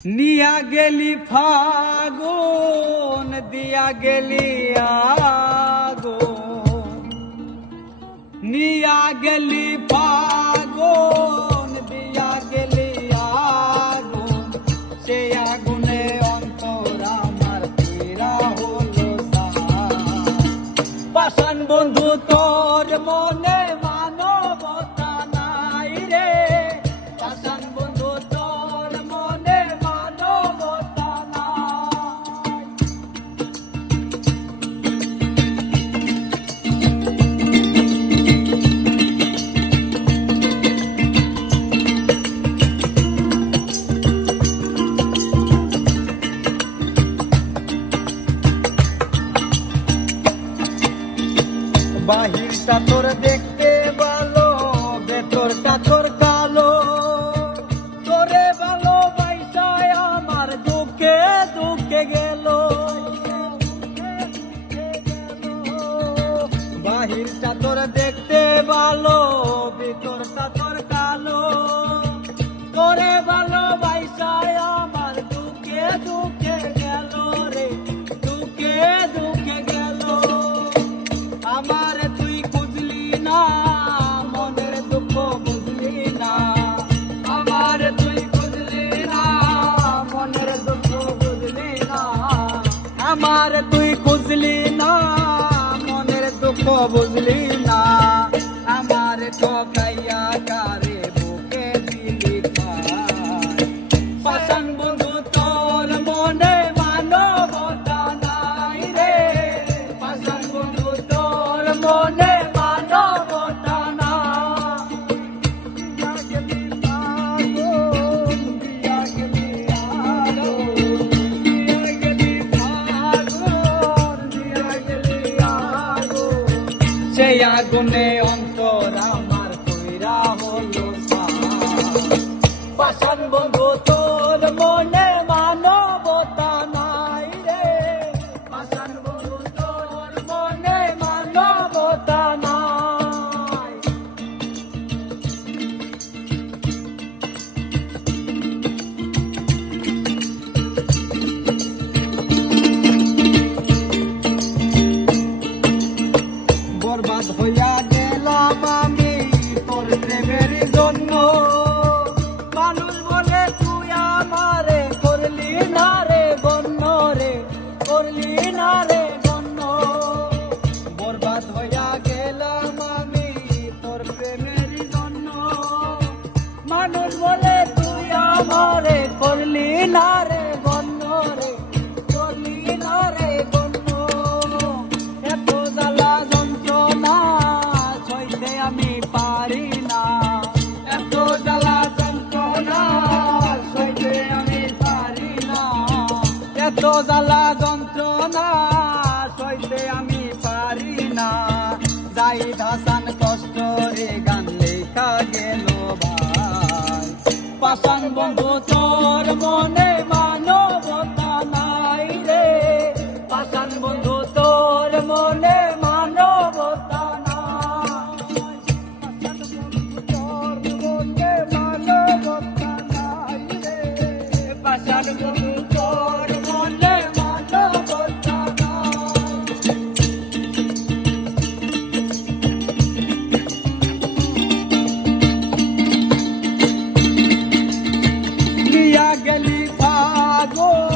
নিয়া গেলি ফাগুন দিয়া গেলি আগুন, নিয়া গেলি ফাগুন দিয়া গেলি আগুন, সে আগুনে অন্তর আমার পীড়া হলো পাষাণ বন্ধু তোর মনে মানবতা নাই রে, পাষাণ বন্ধু তোর মনে মানবতা নাই। বাহিরটা তোর দেখতে ভালো, ভেতরটা তোর কালো, তোরে ভালো বাইসায় আমার দুঃখে দুঃখে গেল। বাহিরটা তোর দেখতে ভালো, ভেতরটা তোর কালো, তোরে ভালো বাইসায় আমার দুঃখে দুঃখে গেল রে, দুঃখে দুঃখে গেল। আমারে তুই খুঁজলি না, মনের দুঃখ বুঝলি না, আমারে তুই খুঁজলি না, মনের দুঃখ বুঝলি না, আমারে তুই খুঁজলি না, মনের দুঃখ বুঝলি না, আমারে ঠকাইয়া কারে বুকে দিলি খায়। পাষাণ বন্ধু তোর মনে মানবতা নাই রে, পাষাণ বন্ধু তোর মনে মানবতা নাই। দিয়া গেলি ফাগুন, দিয়া গেলি আগুন, দিয়া গেলি ফাগুন, দিয়া গেলি আগুন, সেই আগুনে অন্তর আমার পীড়া হলো পাষাণ বন্ধু তোর মনে মানবতা নাই রে, পাষাণ বন্ধু তোর মনে মানবতা নাই। বরবাদ হইয়া গেলাম আমি তোর প্রেমের জন্য, মানুষ বলে তুই আমারে করলি না রে গণ্য রে, করলি না রে গণ্য। বরবাদ হইয়া গেলাম আমি তোর প্রেমের জন্য, মানুষ বলে তুই আমারে করলি না রে গণ্য রে, করলি না রে গণ্য। এত জ্বালা যন্ত্রণা সইতে আমি পারি না, এত জ্বালা যন্ত্রণা সইতে আমি পারি না, এত জ্বালা যন্ত্রণা সইতে আমি পারি না। জাহিদ হাসান কষ্ট রে গান লেখা গেল ভাই, পাষাণ বন্ধু তোর মনে মানবতা নাই রে, পাষাণ বন্ধু তোর মনে মানবতা নাই, পাষাণ বন্ধু তোর মনে মানবতা নাই রে, পাষাণ বন্ধু তোর মনে মানবতা নাই। নিয়া গেলি ফাগুন,